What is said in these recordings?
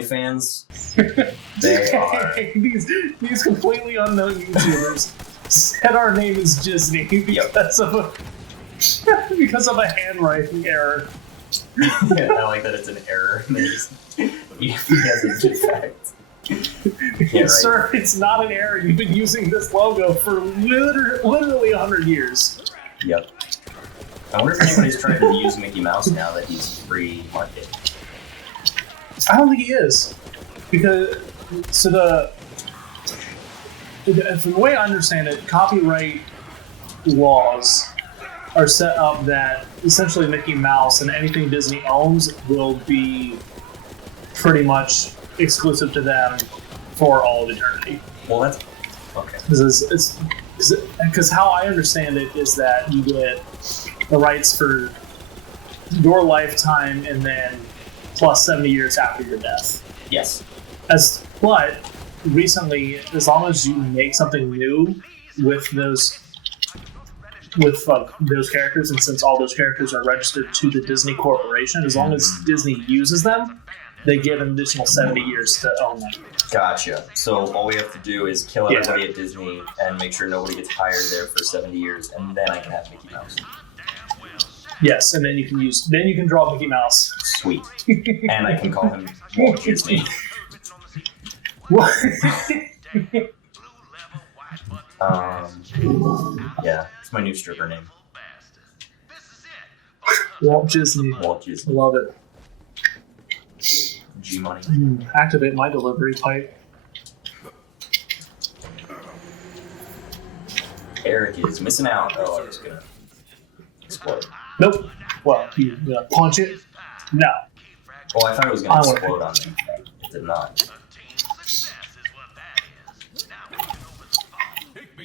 OnlyFans. They are. These completely unknown YouTubers said our name is Disney because of a handwriting error. Yeah, I like that it's an error. He has a defect. Yeah, right. Sir, it's not an error. You've been using this logo for literally 100 years. Yep. I wonder if anybody's trying to use Mickey Mouse now that he's free market. I don't think he is. Because, from the way I understand it, copyright laws are set up that essentially Mickey Mouse and anything Disney owns will be pretty much exclusive to them for all of eternity. Well, that's okay. Because how I understand it is that you get the rights for your lifetime and then plus 70 years after your death. Yes. But recently, as long as you make something new with those characters, and since all those characters are registered to the Disney Corporation, as long as Disney uses them, they get an additional 70 years to own them. Gotcha. So all we have to do is kill everybody at Disney and make sure nobody gets hired there for 70 years, and then I can have Mickey Mouse. Yes, and then you can draw Mickey Mouse. Sweet. And I can call him Walt Disney. What? Yeah, it's my new stripper name. Walt Disney. Walt Disney. Love it. G-Money. Activate my delivery pipe. Eric is missing out. Oh, I was gonna explode. Nope. Well, you gonna punch it? No. Oh, I thought it was gonna explode on me. It did not.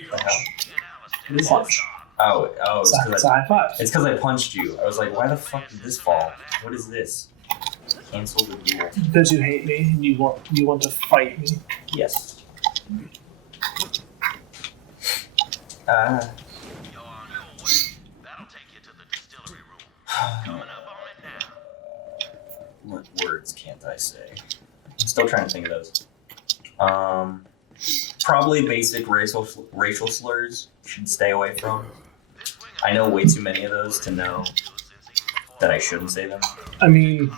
What the hell? What is Punch. Oh, It's a high five. it's because I punched you. I was like, why the fuck did this fall? What is this? Cancel the duel. Because you hate me and you want to fight me. Yes. What words can't I say? I'm still trying to think of those. Probably basic racial slurs should stay away from. I know way too many of those to know that I shouldn't say them. I mean,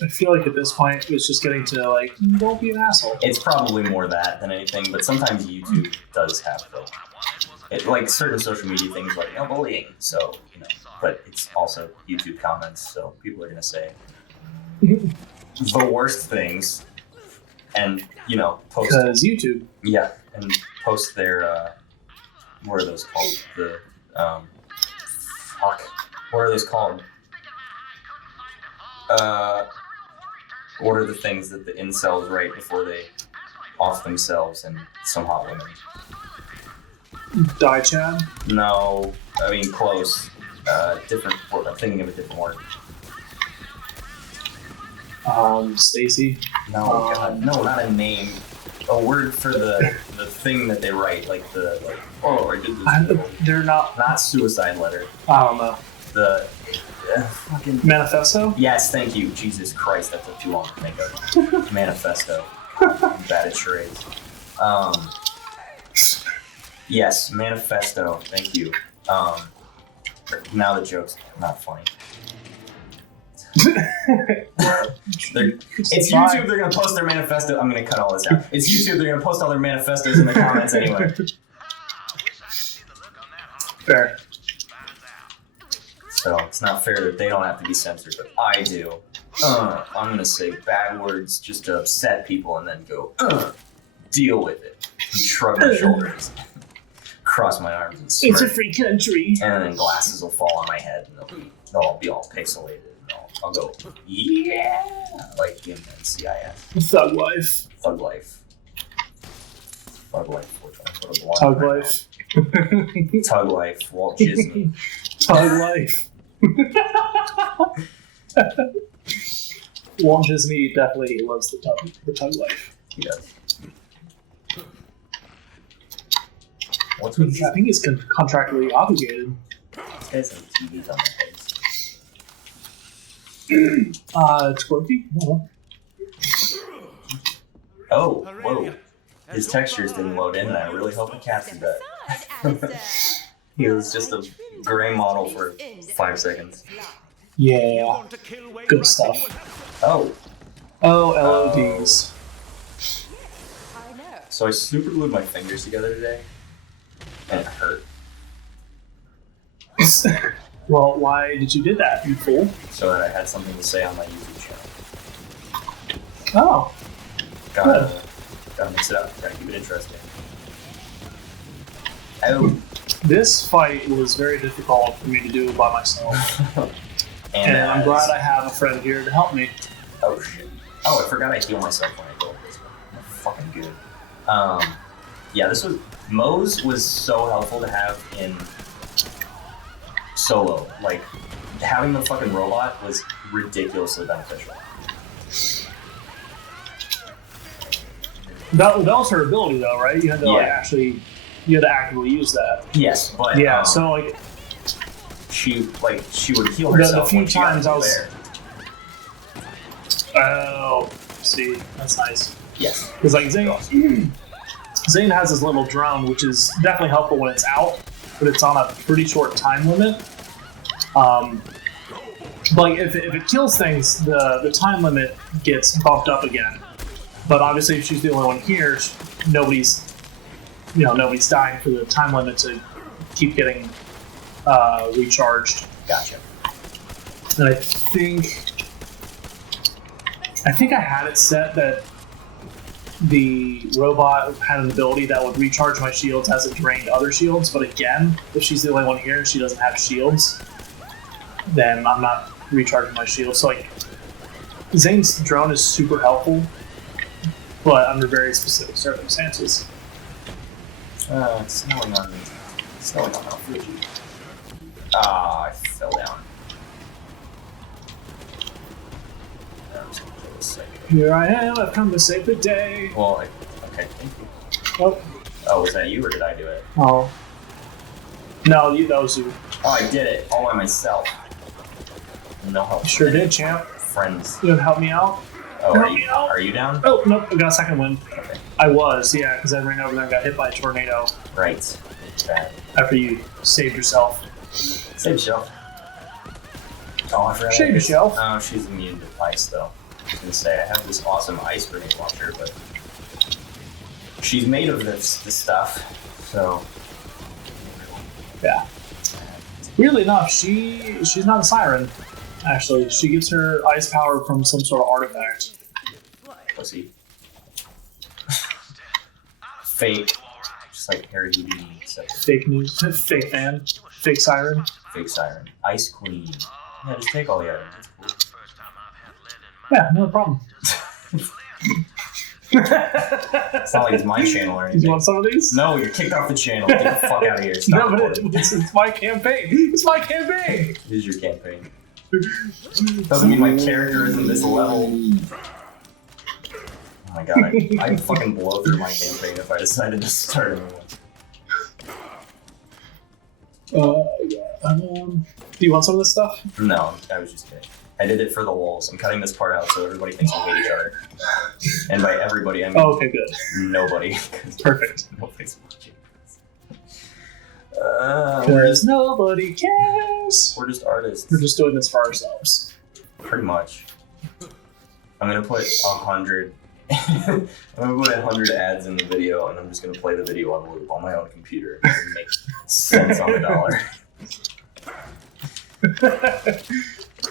I feel like at this point it's just getting to like, don't be an asshole. It's probably more that than anything, but sometimes YouTube does have like certain social media things like bullying. So but it's also YouTube comments, so people are gonna say the worst things, and post because YouTube. Yeah, and post their what are those called? The what are those called? What are the things that the incels write before they off themselves and some hot women? Dutchman? No, I mean close. Different word. I'm thinking of a different word. Stacy? No, God, no, not a name. A word for the thing that they write, like I did this. They're not suicide letter. I don't know. The fucking manifesto? Yes, thank you. Jesus Christ, that took too long to think of. Manifesto. I'm bad at charades. Yes, manifesto. Thank you. Now the joke's not funny. It's YouTube. They're gonna post their manifesto. I'm gonna cut all this out. It's YouTube. They're gonna post all their manifestos in the comments anyway. Fair. So it's not fair that they don't have to be censored, but I do. I'm gonna say bad words just to upset people, and then go deal with it. And shrug my shoulders, cross my arms, and smirk. It's a free country. And then glasses will fall on my head, and they'll all be all pixelated. I'll go, yeah, like in NCIS. Thug life. Thug life. Thug life. Tug life. Tug life. Walt Disney. Tug life. Walt Disney definitely loves the tug life. He does. What's with I think he's contractually obligated. This guy's have TVs on their heads. It's quirky. Oh, whoa. His textures didn't load in, and I really hope the cats did that. He was just a gray model for 5 seconds. Yeah. Good stuff. Oh. Oh, LODs. So I super glued my fingers together today, and it hurt. Well, why did you do that, you fool? So that I had something to say on my YouTube channel. Oh. Gotta mix it up. Gotta keep it interesting. Oh. This fight was very difficult for me to do by myself. and I'm glad I have a friend here to help me. Oh shit. Oh, I forgot I heal myself when I go this way. I'm fucking good. Yeah, Moe's was so helpful to have in solo. Like, having the fucking robot was ridiculously beneficial. That was her ability, though, right? You had to you had to actively use that. Yes, but yeah. So like, she would heal herself. The few times I was there. Oh, see, that's nice. Yes, because like Zane has his little drone, which is definitely helpful when it's out, but it's on a pretty short time limit. But if it kills things, the time limit gets bumped up again. But obviously, if she's the only one here, nobody's dying for the time limit to keep getting recharged. Gotcha. And I think I had it set that the robot had an ability that would recharge my shields as it drained other shields. But again, if she's the only one here and she doesn't have shields, then I'm not recharging my shields. So like, Zane's drone is super helpful, but under very specific circumstances. It's snowing on Fuji. Ah, I fell down. Here I am, I've come to save the day. Well, okay, thank you. Oh, was that you or did I do it? Oh. No, that was you. Oh, I did it all by myself. No help. You sure did, champ. Friends. You gonna help me out? Oh, are you down? Oh, nope, I got a second wind. Okay. I was, yeah, because I ran over there and got hit by a tornado. Right. Bad. After you saved yourself. Save yourself. Oh, I forgot. Save yourself. Oh, she's immune to ice, though. I was gonna say, I have this awesome ice grenade launcher, but she's made of this stuff, so. Yeah. Weirdly enough, she's not a siren. Actually, she gets her ice power from some sort of artifact. Pussy. Fake. Just like Harry Houdini. Fake news. Fake fan. Fake siren. Fake siren. Ice Queen. Yeah, just take all the items. That's cool. Yeah, no problem. It's not like it's my channel or anything. Do you want some of these? No, you're kicked off the channel. Get the fuck out of here. Stop no, but it's my campaign. It's my campaign. It is your campaign. Doesn't mean my character isn't this level. Oh my god, I'd fucking blow through my campaign if I decided to start a new one. Do you want some of this stuff? No, I was just kidding. I did it for the lulz. I'm cutting this part out so everybody thinks we hate each other. And by everybody, I mean okay, good. Nobody. Perfect. Nobody's watching this. Because nobody cares. We're just artists. We're just doing this for ourselves. Pretty much. I'm gonna put 100. I'm gonna put 100 ads in the video, and I'm just gonna play the video on loop on my own computer and make cents on the dollar.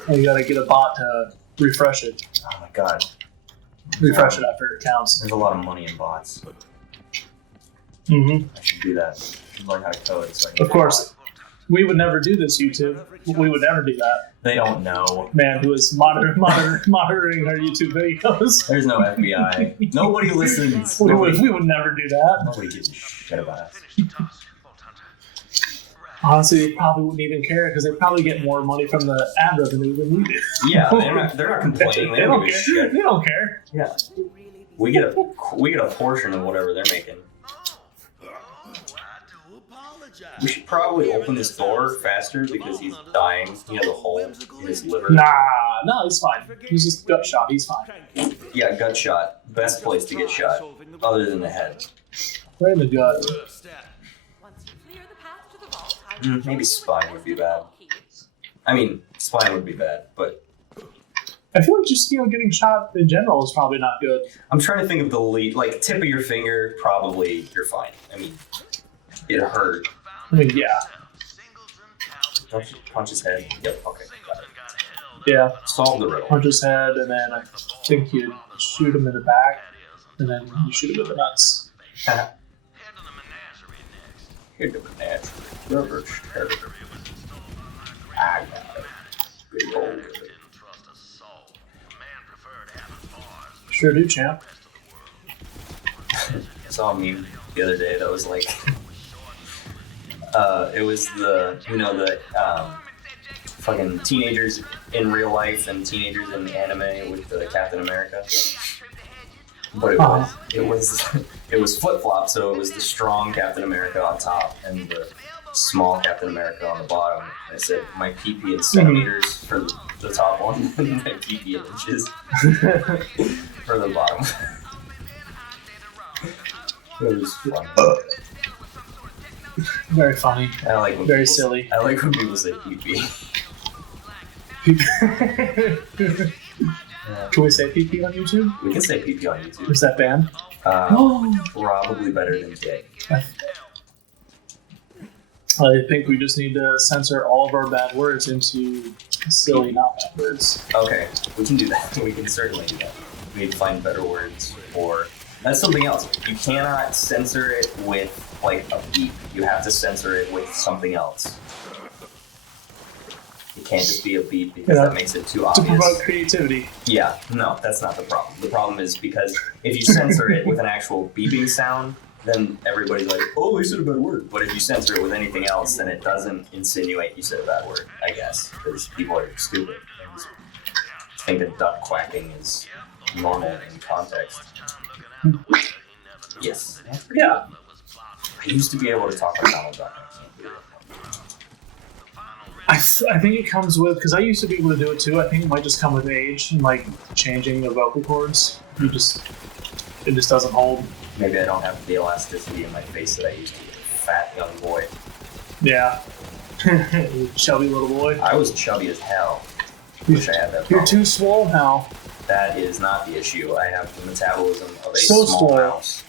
You gotta get a bot to refresh it. Oh my god. Refresh it after it counts. There's a lot of money in bots. Mm-hmm. I should do that. I should learn how to code. So of course. We would never do this, YouTube. We would never do that. They don't know. Man who is monitoring our YouTube videos. There's no FBI. Nobody listens. We would never do that. Nobody gives a shit about us. Honestly, they probably wouldn't even care because they probably get more money from the ad revenue than we do. Yeah, they're not complaining. They don't give a shit. They don't care. Yeah, we get a portion of whatever they're making. We should probably open this door faster because he's dying. He has a hole in his liver. Nah, no, he's fine. He's just gut shot. He's fine. Yeah, gut shot. Best place to get shot, other than the head. Right in the gut. Maybe spine would be bad. I mean, spine would be bad, but I feel like just getting shot in general is probably not good. I'm trying to think of the lead. Like tip of your finger, probably you're fine. I mean, it hurt. I mean, yeah. Don't you punch his head? Yep. Okay. Got it. Yeah. Solve the riddle. Punch his head, and then I think you shoot him in the back, and then you shoot him in the nuts. Here's the menagerie. Rubber territory. I got it. Big old. Sure do, champ. I saw a meme the other day that was like, it was the fucking teenagers in real life and teenagers in anime with the Captain America. But it was flip flop, so it was the strong Captain America on top and the small Captain America on the bottom. And I said my PP in centimeters for the top one, and my PP in inches for the bottom. It was funny. Very funny. I like when Very people, silly. I like when people say PP. Can we say PP on YouTube? We can say PP on YouTube. Is that banned? Probably better than gay. I think we just need to censor all of our bad words into silly, not bad words. Okay, we can do that. We can certainly do that. We need to find better words for... That's something else. You cannot censor it with, like, a beep. You have to censor it with something else. It can't just be a beep because that makes it too obvious. To promote creativity. Yeah, no, that's not the problem. The problem is because if you censor it with an actual beeping sound, then everybo's like, oh, you said a bad word. But if you censor it with anything else, then it doesn't insinuate you said a bad word, I guess, because people are stupid. They just think that duck quacking is normal in context. Yes. Yeah. I used to be able to talk like Donald Duck. I think it comes with, because I used to be able to do it too. I think it might just come with age and like changing the vocal cords. It just doesn't hold. Maybe I don't have the elasticity in my face that I used to be a fat young boy. Yeah. Chubby little boy. I was chubby as hell. Wish I had that problem. You're too swole now. That is not the issue. I have the metabolism of a So small swole. mouse.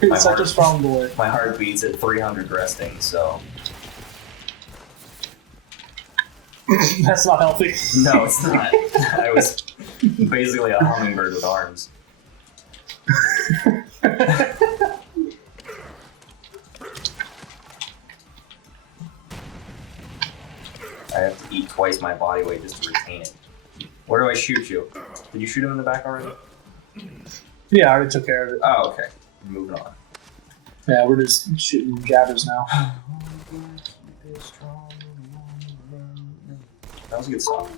You're such a strong boy. My heart beats at 300 resting, so... That's not healthy. No, it's not. I was basically a hummingbird with arms. I have to eat twice my body weight just to retain it. Where do I shoot you? Did you shoot him in the back already? Yeah, I already took care of it. Oh, okay. Moving on. Yeah, we're just shooting jabbers now. That was a good song.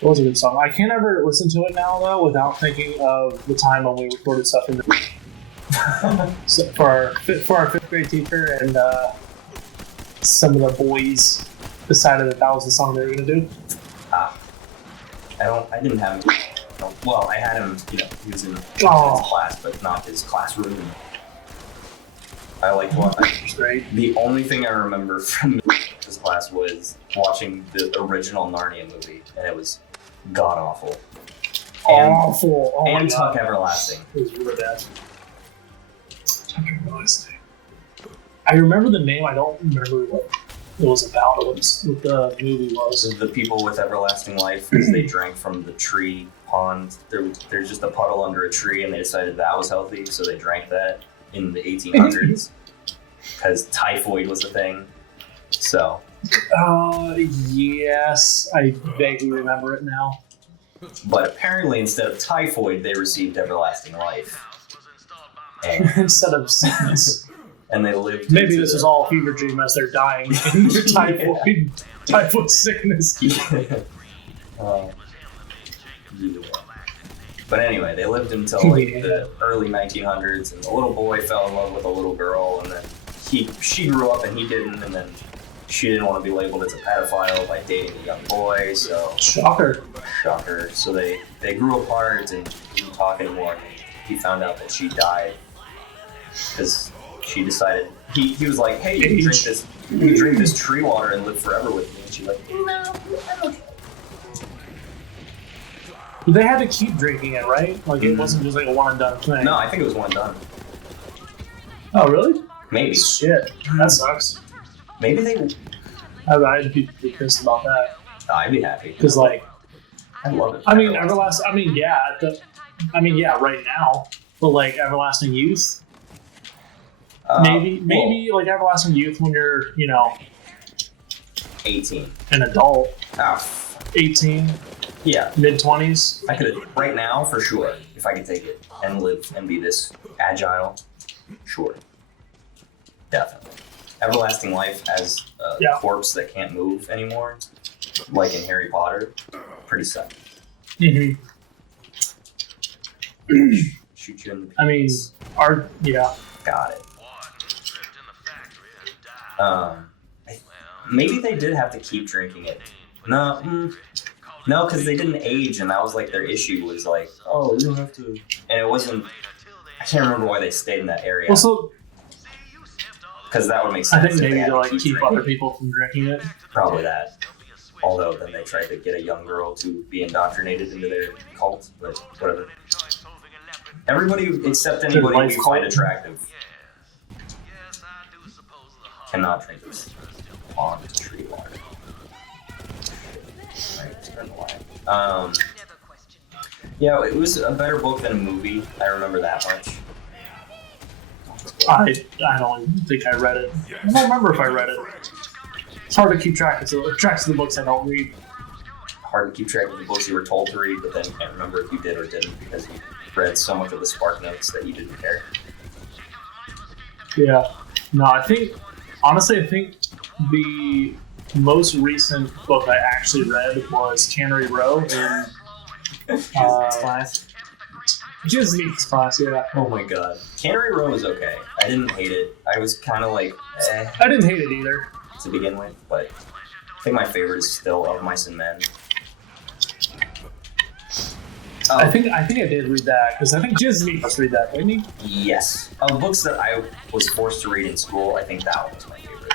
It was a good song. I can't ever listen to it now, though, without thinking of the time when we recorded stuff in the... so for our fifth grade teacher, and some of the boys decided that was the song they were going to do. I didn't have him. Well, I had him, he was in his class, but not his classroom. I like what the only thing I remember from this class was watching the original Narnia movie, and it was god awful. Awful. Oh and Tuck Everlasting. It was really bad. Tuck Everlasting. I remember the name. I don't remember what it was about. What the movie was. The people with everlasting life, because they drank from the tree pond. There's just a puddle under a tree, and they decided that was healthy, so they drank that in the 1800s because typhoid was a thing. So. Yes, I vaguely remember it now. But apparently, instead of typhoid, they received everlasting life. And instead of sickness. And they lived. Maybe this is all a fever dream as they're dying in typhoid sickness. But anyway, they lived until the early 1900s, and the little boy fell in love with a little girl, and then she grew up and he didn't, and then she didn't want to be labeled as a pedophile by dating a young boy, so Shocker. So they grew apart and didn't talk anymore. He found out that she died because she decided he was like, hey, you can drink this tree water and live forever with me. And she's like, no, I'm okay. They had to keep drinking it, right? Like it wasn't just like a one and done thing. No, I think it was one and done. Oh really? Maybe. Shit, that sucks. Maybe they. I'd be pissed about that. I'd be happy because like I love it. I mean, Everlasting. I mean, yeah. Right now, but like Everlasting Youth. Maybe like Everlasting Youth when you're 18, an adult. 18. Yeah, mid-20s. I could right now for sure if I could take it and live and be this agile. Sure, definitely. Everlasting life as a corpse that can't move anymore, like in Harry Potter. Pretty sad. Mm-hmm. Shoot you in the penis. I mean, Got it. Maybe they did have to keep drinking it. No, because they didn't age, and that was like their issue. Was like, oh, we don't have to. And it wasn't. I can't remember why they stayed in that area. Also, because that would make sense. I think maybe to like keep other people from drinking it. Probably that. Although then they tried to get a young girl to be indoctrinated into their cult, but whatever. Everybody except anybody we find attractive cannot drink this pond tree water. Alright, turn the line. Yeah, it was a better book than a movie. I remember that much. I don't even think I read it. I don't remember if I read it. It's hard to keep track of the books I don't read. Hard to keep track of the books you were told to read, but then you can't remember if you did or didn't because you read so much of the Spark Notes that you didn't care. Yeah. No, I think the most recent book I actually read was Cannery Row in class. Disney's class, yeah. Oh my god. Cannery Row was okay. I didn't hate it. I was kind of like, I didn't hate it either. To begin with, but I think my favorite is still Of Mice and Men. I think I did read that, because I think Disney must read that, didn't he? Yes. Of books that I was forced to read in school, I think that one was my favorite.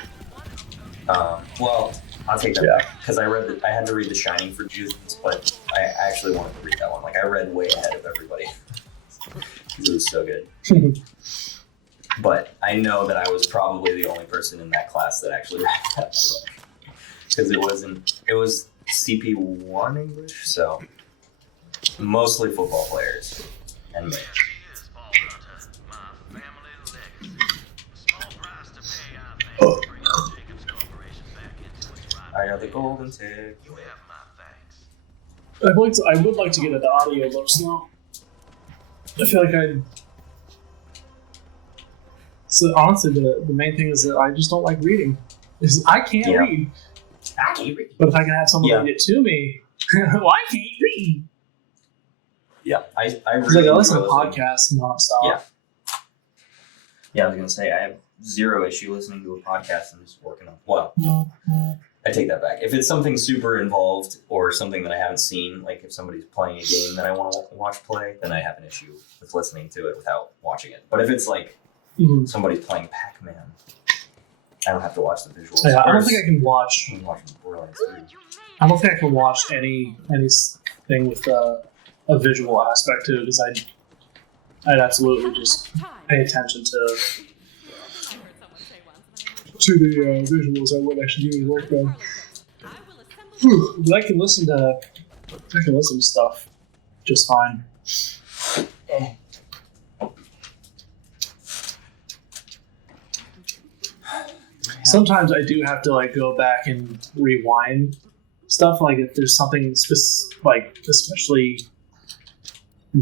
Well, I'll take that back, because I had to read The Shining for Juice, but I actually wanted to read that one. Like, I read way ahead of everybody. Because it was so good. But I know that I was probably the only person in that class that actually read that book. Because it was CP1 English, so mostly football players and me. I got the golden tick. I would like to get into audiobooks now. I feel like So honestly, the main thing is that I just don't like reading. I can't read. I can't read. But if I can have someone read it to me, well, I can't read. Yeah, I really listen to podcasts nonstop. Yeah, I was gonna say I have zero issue listening to a podcast and just working on. Well, I take that back. If it's something super involved or something that I haven't seen, like if somebody's playing a game that I want to watch play, then I have an issue with listening to it without watching it. But if it's like somebody's playing Pac-Man, I don't have to watch the visuals. Yeah, I don't think I can watch. I'm watching Borderlands 3. I don't think I can watch anything with a visual aspect to it, because I'd absolutely just pay attention to the visuals. I would actually do the work done. But I can listen to stuff just fine. Sometimes I do have to like go back and rewind stuff. Like if there's something like especially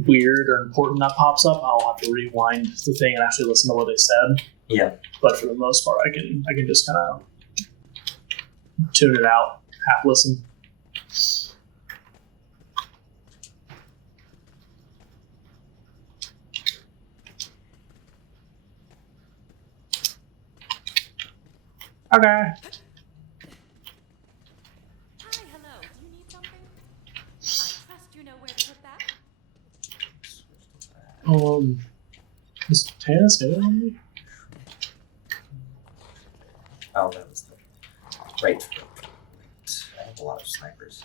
weird or important that pops up, I'll have to rewind the thing and actually listen to what they said. Yeah. But for the most part, I can just kind of tune it out, half listen. Okay. Is Tannis hitting on me? Oh, that was the right. I have a lot of snipers.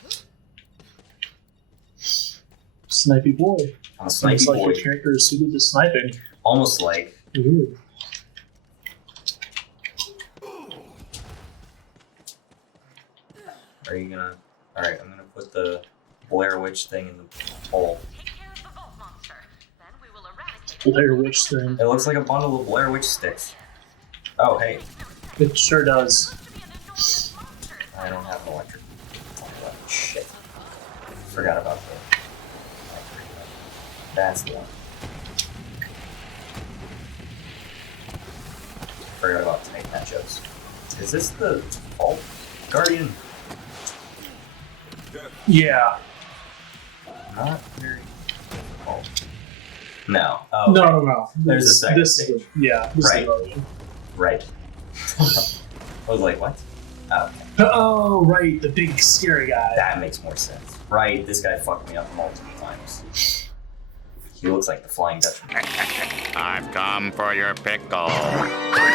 Snipey boy. I'm a Seems snipey like boy. your character is suited to sniping. Almost like. Ooh. Are you gonna? All right, I'm gonna put the Blair Witch thing in the hole. Blair Witch thing. It looks like a bundle of Blair Witch sticks. Oh, hey, It sure does. I don't have an electric. Oh, shit. Forgot about the. That's the one. Forgot about Tank Nachos. Is this the Vault Guardian? Yeah. Not very difficult. No. Oh, No. There's a second This stage. is yeah. This Right. is the Guardian. Right. I was like, what? Oh, okay. Oh, right. The big scary guy. That makes more sense. Right, this guy fucked me up multiple times. He looks like the Flying Dutchman. I've come for your pickle.